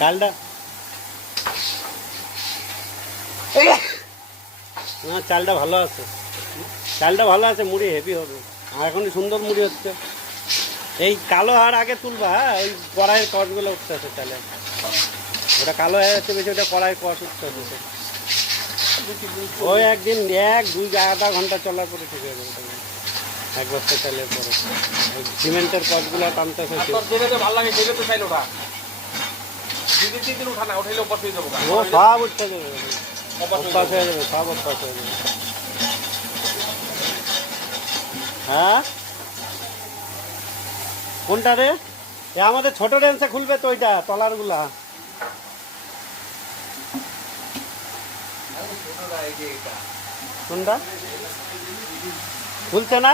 চালটা না, চালটা ভালো আছে, চালটা ভালো আছে, মুড়ি হেভি হবে। এখনই সুন্দর মুড়ি হচ্ছে। এই কালো আর আগে তুলবা, ওই কড়াইয়ের কষগুলো উঠতে আছে চালে, ওটা কালো হয়ে যাচ্ছে বেশি, ওটা কড়াইয়ের কষ উঠতে আছে। ওই একদিন 1-2 ঘন্টা চলার পরে ঠিক হয়ে যাবে। এক বস্তা চালের পরে সিমেন্টের কষগুলো টানতে আছে। ভালো লাগে সেটা তো চাইল ওটা উঠা না উঠাইলে অভ্যাস হয়ে যাবো। ও সব উঠতে যাবে, অভ্যাস হয়ে যাবে, সব অভ্যাস হয়ে যাবে। হ্যাঁ কোনটা রে? এ আমাদের ছোট রেঞ্জে খুলবে তো ওইটা তলারগুলা। কোনটা খুলছে না?